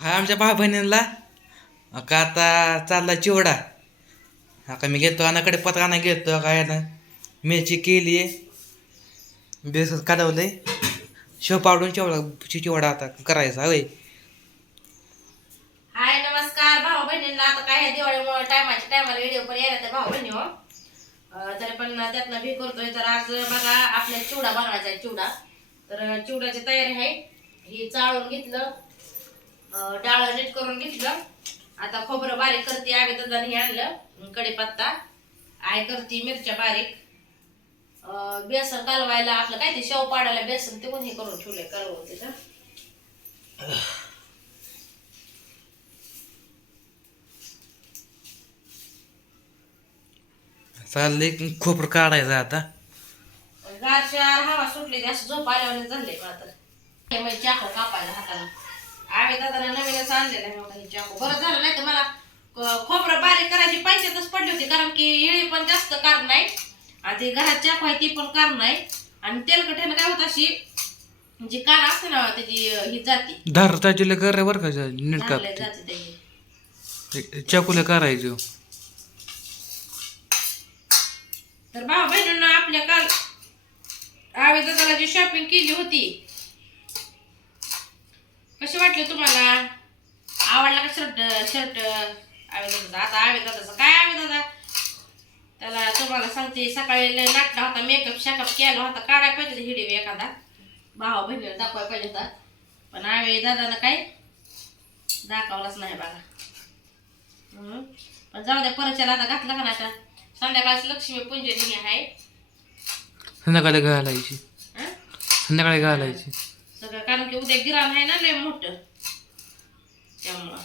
हा आमच्या भाऊ बहिणींना. का आता चालला चिवडा. का मी घेतो अनाकडे पत्राना घेतो काय ना. मिरची केली आहे बेसच काढवलंय. शेव पावडून चिवडा चिवडा आता करायचा होय. हाय नमस्कार. भाऊ बहिणींना आता काय आहे? दिवाळीमुळे टायमाच्या टायमाला व्हिडिओ पण येणार त्या भाऊ बहिणी हो. तरी पण त्यातनं भी करतोय. तर आज बघा आपल्या चिवडा बनवायचा आहे चिवडा. तर चिवड्याची तयारी आहे. ही चाळून घेतलं. डाळ नीट करून घेतलं. आता खोबरं बारीक करते आम्ही दादाने हे आणलं. कढीपत्ता आय करते मिरच्या बारीक. बेसन कालवायला आपलं काय ते शेव पाडायला बेसन ते पण हे करून ठेवलंय कालवून तिथं चाललंय खोबरं काढायचं आता. गारच्या हवा सुटली असं झोप आल्यावर झाले मला तर हे कापायला हाताला. आम्ही दादाला नवीनच आणलेलं आहे बघा हे चाकू. बरं झालं नाही तर मला क- खोबरं बारीक करायची पंचायतच पडली होती कारण की इळी पण जास्त कार नाही. आणि ती घरात चाकू आहे ती पण कार नाही. आणि तेलकट्यानं काय होत अशी जी कार असते ना त्याची अं, ही जाती. धार ताजीला कर बरं का नीट चांगल्या जाती त्याची चाकूला करायचं. तर भाऊ बहिणींना आपल्या काल आम्ही दादाला जी शॉपिंग केली होती कशी वाटली तुम्हाला? आवडला का शर्ट शर्ट? दादा आता आम्ही दादाचं काय आम्ही दादा त्याला तुम्हाला सांगते सकाळी नाटला होता मेकअप शॅकअप केला होता. काढायला पाहिजे हिडीव एखादा. भावा बहिणीला दाखवायला पाहिजे होता. पण आम्ही दादानं काय दाखवलाच नाही बघा. पण जाऊ द्या परच्याला आता घातला का ना आता? संध्याकाळची लक्ष्मी पूजन ही आहे. संध्याकाळी घालायची? संध्याकाळी घालायची. की उद्या गिराण आहे ना लय मोठं. त्यामुळं.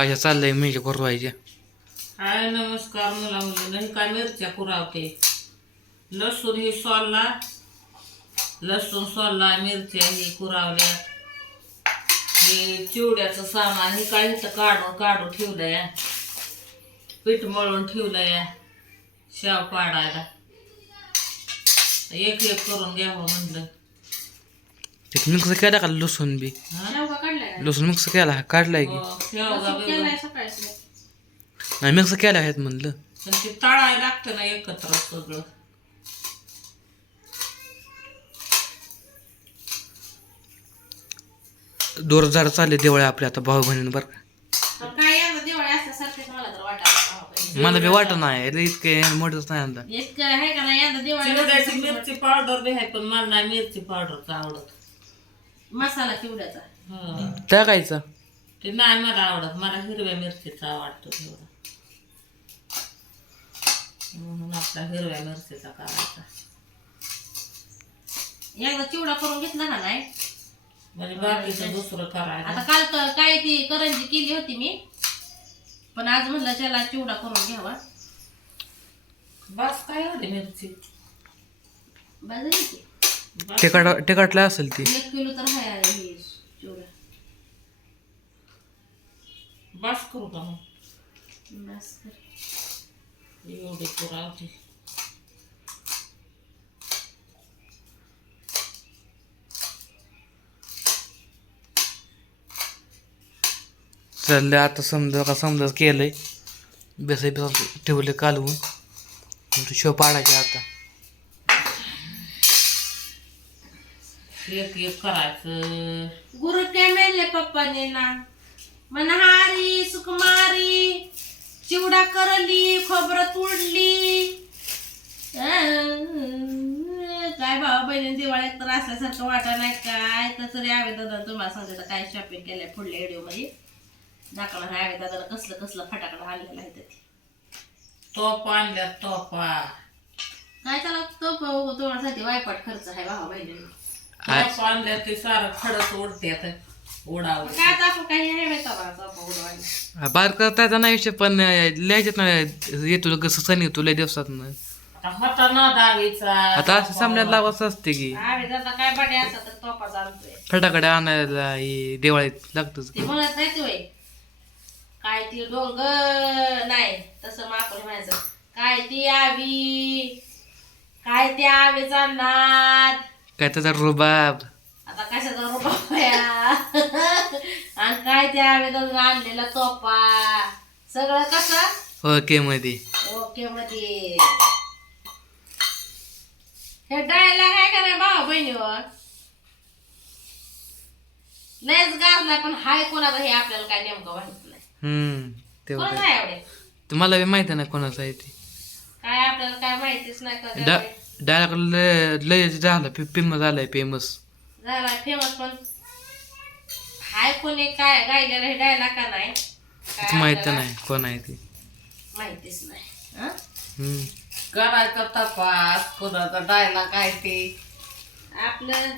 अशा चाललंय मेच्या करवायच्या हाय नमस्कार मुला मुलींना ही काय मिरच्या पुरावते लसूण ही सोलला. लसूण सोलला मिरच्या ही कुरावल्या. हे चिवड्याचं सामान हे काय इथं काढून काढून ठेवलंय? पीठ मळून ठेवलंय. शाव पाडायला. एक एक करून घ्यावं म्हणलं मिक्स केला का लसूण बी हा? शेवगा काढलाय का? लसूण मिक्स केला काढलाय की हो, शेवगा लसूण. केलाय. नाही मिक्स केला आहेत म्हणलं पण ते तळायला लागतं ना एकत्र सगळं दोर झाड चालले दिवाळी आपल्या आता भाऊ बहिणी बरं का पण काय यंदा दिवाळी असल्यासारखंच मला तर वाटत बी वाटत नाही रे इतके मोठंच नाही इतकं आहे का नाही? यंदा चिवड्याची मिरची पावडर बी आहे पण मला नाही मिरची पावडरचं आवडत. वाटतं. मसाला चिवड्याचा. हं. टाकायचं. ते नाही मला आवडत मला हिरव्या मिरचीचा आवडतो तेवढा. म्हणून आपला हिरव्या मिरचीचा करायचा. एकदा चिवडा करून घेतला का नाही? म्हणजे बाकीचं दुसरं करायचं. आता काल क- काय ती करंजी केली होती मी. पण आज म्हणलं त्याला चिवडा करून घ्यावा. बस काय एवढी मिरची? बाजारी असेल ती. एक किलो तर आहे हे चिवडा. बस करू का मग? बस कर. एवढी पुरावती चाललं आता समजा का समजा केलंय. बेसाय बेसा ठेवले कालवून. शो पाडायचे आता. एक एक करायचं. गुरु काय मेले पप्पाने ना मनहारी सुकुमारी चिवडा करली खोबरं तुडली. अं, काय भावा बहिणी दिवाळीत तर असल्यासारखं वाटा नाही. काय तसं रे आवे दादा तुम्हाला सांगते काय शॉपिंग केलंय पुढल्या व्हिडिओ दादाला कसलं कसलं फटाकडं आणलेलं आहे ते तोप आणल्या तोपा काय त्याला तो तुम्हासाठी वायपट खर्च आहे भावा बहिणींना. तोप आणल्या ते सारं खडस उडते आता उडावं. काय आता आपण काही आहे माहिती का चौका उडवायला. बाहेर करता नाही विषय पण लिहायच्यात ना येतो कसं सण येतो लय दिवसात आता होता ना दहावीचा. आता असं सामन्यात लावायचं असते की. आम्ही दादा काय बडे असतात तर तोपा चालतोय फटाकडे आणायला हे दिवाळीत लागतच. ते म्हणत नाही ते होय. काय ती डोंगर? नाही तसं मग आपण म्हणायचं. काय ती आवी? काय ते आवी चालणार? काय त्याचा रुबाब? आता कशाचा रुपया आणि काय ते दोघं आणलेला तोपा? सगळं कसं? ओके मध्ये ओके मध्ये हे डायला काय कराय भावा बहिणीवर? लयच गाजला पण हाय कोणाचा हे आपल्याला काय नेमकं माहीत नाही. हम्म तेवढं आहे तुम्हाला बी माहिती नाही कोणाचं आहे ते. काय आपल्याला काय माहितीच नाही का डा डायरेक्ट लय झालं फेमस झालंय फेमस. झाला फेमस पण. हाय कोणी काय गायलेलं हे डायला का नाही? काय माहीत आपल्याला नाही कोण आहे ते. माहितीच नाही. हं? हम्म. करायचा तपास कोणाचा डायला काय ते. आपलं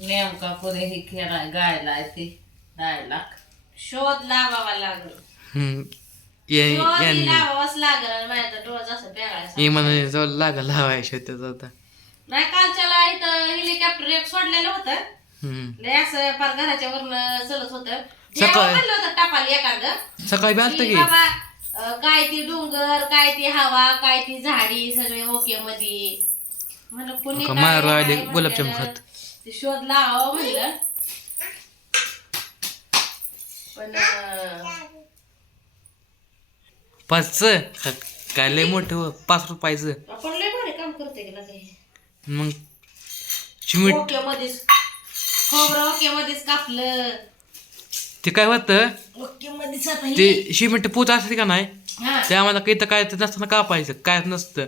नेमका कोणी हे खेळाय गायलाय ते डायला शोध लावावा लागल. हम्म. ये- शोध यांनी लावावाच लागल आणि माझ्या तर डोळा असं पेगायचा इमानाने जाऊ लागला लावायचं त्याचा आता. नाही कालच्याला इथं हेलिकॉप्टर एक सोडलेलं होतं. हम्म. लय असं पार घराच्या वरनं चलत होतं. सकाळ- म्हणलं होतं टापाल एखादं? सकाळी बी आलतं की की? बाबा अं, काय ती डोंगर काय ती हवा काय ती झाडी सगळे ओके मध्ये म्हणलं कुणी का काय मारू आहे राहिले गुलाबजाम खात. ते शोध लावावं म्हणलं. पण पाचच. काय लय मोठं हो, पाच रुपयाचं. आपण लय भारी काम करते गेला मग चिमीट ओके मध्येच खोबरं ओके मध्येच कापलं. ते काय होतं? ओके मध्येच आता हे- ते शिमिट पूत असते का नाही? हा. ते आम्हाला काही तर काय तर नसताना कापायचं काय नसतं.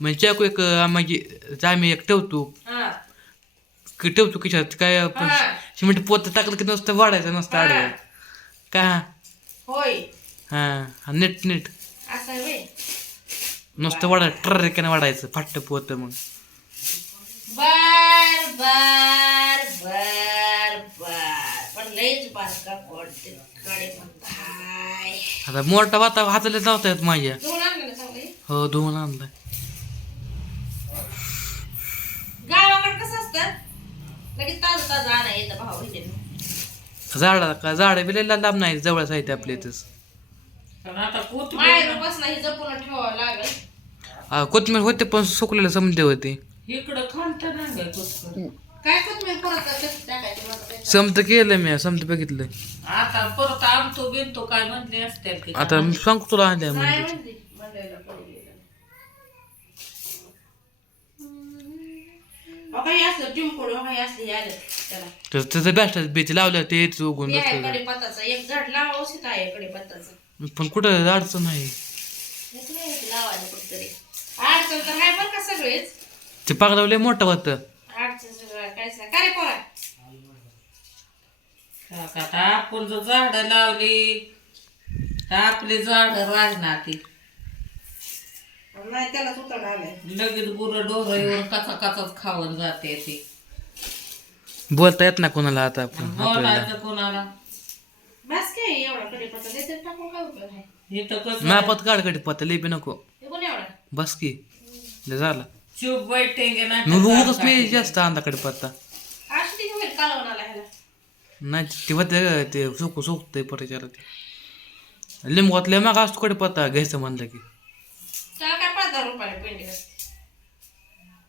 म्हणजे चाकू एक अं, म्हणजे आम्ही एक ठेवतो. हा. की ठेवतो किशात काय आपण हा. सिमेंट पोत टाकलं की नुसतं वाढायचं नसतं हा. आडवं. का होय हा हा, नीट नीट असं आहे व्हय. नुसतं वाढा ट्रॅकने वाढायचं फाट्ट पोत मग बर बर बर बर पण लईच बारका कडे काय आता मोठा वाता हाताला जाता येत माझ्या दोन आणलं ना चांगले हो धुवून आणलाय गावाकडे कसं असतं लगेच ताजं ताजं आणा येतं भाऊ. झाडा का झाडं बी लय लांब नाही जवळच आहे ते आपल्या इथंच. पण आता कोथमीर माहेर बसला ही जपून ठेवावं लागेल. कोथमीर होते पण सुकलेलं समजे होते. इकडं खालत नाही गं कोथमीर. काय कोथमीर परत कसं टाकायचं मला ते सांग. समत केलं मी समत बघितलं. आता परत आणतो बिनतो काय म्हणले असतील की आता मी सांगतो तुला आणल्या काय म्हणजे म्हणते मंडईला पडलेलं. अहो, काही असलं चिंपुड काही असलं हे आलं त्याला. तर त्याचं बेस्ट बीच लावलं ते उगून ते आहे बसलं. कढीपत्ताचं. एक झाड लावा उचित आहे कढीपत्ताचं. पण कुठं अडचण नाही. हेच नाही ते लावायला कुठतरी. अडचण तर आहे बरं का सगळेच. ते पागलाव लय मोठं होतं. अडचण सगळं काहीच नाही. काय रे पोरा? आता आपण जर झाड लावली तर आपली झाड राहणार ती. नाही त्याला सुतड आलंय. लगेच गुरं डोरं येऊन कचा कचाच खाऊन जाते ती. बोलता येत ना कोणाला आता आपण आपल्याला. बोलायचं कोणाला. बस काय एवढा कढीपत्ता देते टाकून काय उपयोग आहे? इथं कसं मापात काढकडे पत्ता बी नको. हे कोण एवढा? बस की लय झालं. चूप बैठेंगे नाही मग तर उगच मी. जास्त आणला कडे पत्ता असं ते होईल कालवणाला ह्याला? नाही ते ते सुकू सुकतंय परत लिंबवात लय मग असतो कडे पत्ता घ्यायचं म्हणलं की. त्याला काय पाच हजार रुपयाला पेंडी असते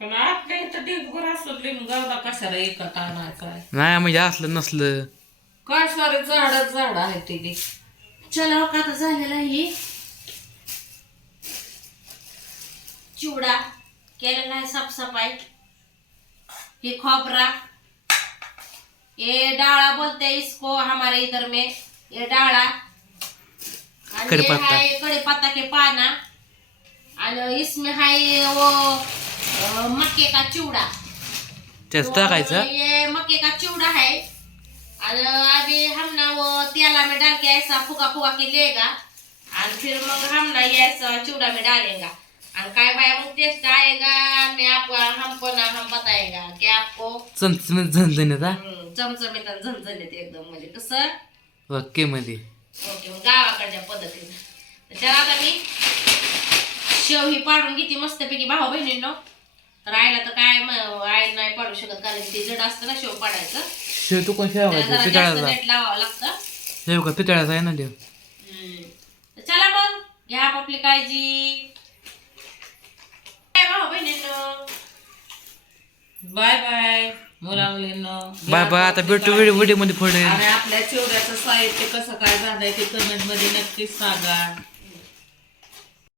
पण आपल्या इथं ढिगभर असतो लिंब गावला कशाला एकट आणायचा नाही म्हणजे असलं नसलं. काय सारे झाडच झाड आहे ते चला हो का झालेला आहे चिवडा केलेला आहे साफसफाई. हे खोबरा. ये डाळा बोलते इसको हमारे इधर में. ये डाळा. आणि ये कढीपत्ता. है कड़ीपत्ता के पाना. आणि इसमें है वो मक्के का चिवडा. त्याच तो टाकायचं? ये मक्के का चिवड़ा है और अभी हम ना वो तेला में डाल के ऐसा फुका फुका के? लेगा और फिर मग हम ना ये ऐसा चिवड़ा में डालेगा और काय भाई मग टेस्ट आएगा मैं आपको हमको ना हम बताएगा कि आपको चमचम झणझणीत हा? चमचमीत आणि झणझणीत एकदम म्हणजे कसं? ओके मध्ये. ओके मग गावाकडच्या पद्धतीने. तर त्याला आता मी शेव ही पाडून घेते मस्तपैकी भाऊ बहिणींनो तर आईला तर काय आई नाही पाडू शकत कारण ते जड असतं ना शेव पाडायचं. शेव तू कोण नेट लावावं लागतं. शेव का पितळाचा आहे ना देव. चला मग घ्या आपली काळजी. काय भाऊ बहिणींनो. बाय बाय मुला मुलींनो. बाय बाय आता भेटू व्हिडिओ व्हिडिओमध्ये पुढे. आणि आपल्या चिवड्याचं साहित्य कसं काय झालंय ते कमेंटमध्ये नक्कीच सांगा.